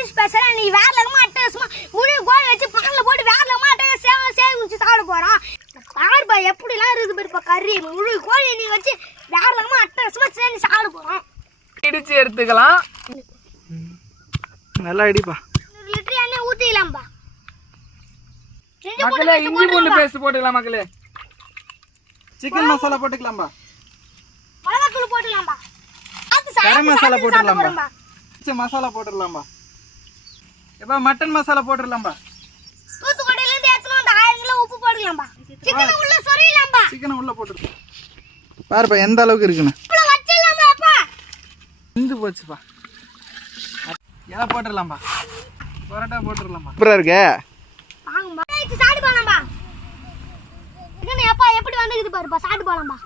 ஹரிஷ் பேசுறேன். நீ வேற லகமா அட்டேஸ்மா முழு கோழி வச்சு பால்ல போட்டு வேற லகமா அட்டேஸ் சேவ வச்சு சாப்பிட போறோம். பாருப்பா எப்படிலாம் இருக்குது பாருப்பா கறி. முழு கோழி நீ வச்சு வேற லகமா அட்டேஸ்மா சேர்ந்து சாப்பிட போறோம். இடிச்சு எடுத்துக்கலாம். நல்லா இடிப்பா. 1 லிட்டர் எண்ணெய் ஊத்திடலாம்பா. மக்களே இஞ்சி பூண்டு பேஸ்ட் போட்டுக்கலாம் மக்களே. சிக்கன் மசாலா போட்டுக்கலாம்பா. மிளகாத்தூள் போட்டுக்கலாம்பா. கரம் மசாலா போட்டுடலாம்பா. மசாலா போட்டுடலாம்பா. எப்பா மட்டன் மசாலா போட்டுடலாம்பா. தூத்துக்குடியில இருந்து எடுத்துட்டு வந்து 1000 கிலோ உப்பு போட்டுக்கலாம்பா. சிக்கன் உள்ள சொரியலாம்பா. சிக்கன் உள்ள போட்டுடலாம். பாருப்பா எந்த அளவுக்கு இருக்குன்னு. உள்ள வச்சிடலாம்பா. அப்பா இந்து போச்சுப்பா. இலை போட்டுடலாம்பா. பரோட்டா போட்டுடலாம்பா. சூப்பரா இருக்கு. வாங்கப்பா. சாப்பிட்டு போலாம்பா. சிக்கன் எப்பா எப்படி வந்துக்குது பாருப்பா. சாப்பிட்டு போலாம்பா.